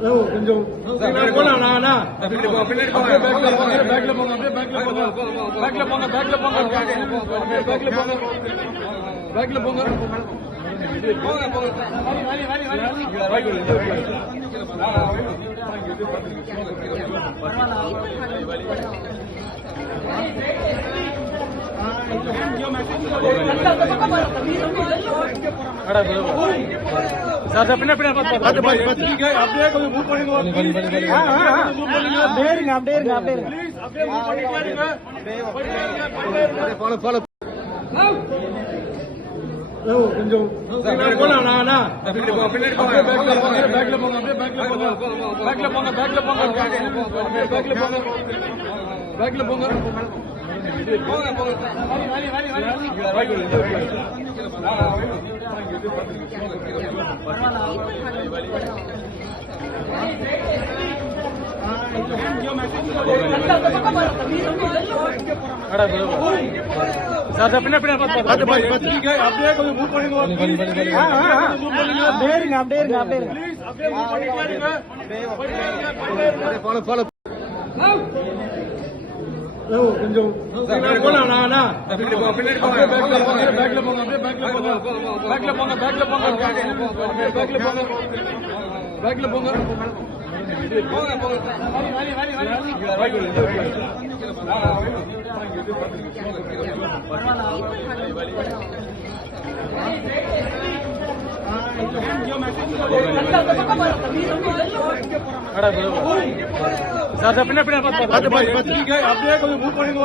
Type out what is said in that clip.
கொஞ்சம் போனா பின்னாடி போங்க பேக்ல போங்க பேக்ல போங்க பேக்ல போங்க பேக்ல போங்க பேக்ல போங்க அப்படியே கொஞ்சம் மூவ் பண்ணுங்க கொஞ்சம் போனா பின்னாடி போங்க பேக்ல போங்க பேக்ல போங்க பேக்ல போங்க அப்படியே கொஞ்சம் மூவ் பண்ணுங்க கொஞ்சம் போனா பின்னாடி போங்க பேக்ல போங்க பேக்ல போங்க அப்படியே கொஞ்சம் மூவ் பண்ணுங்க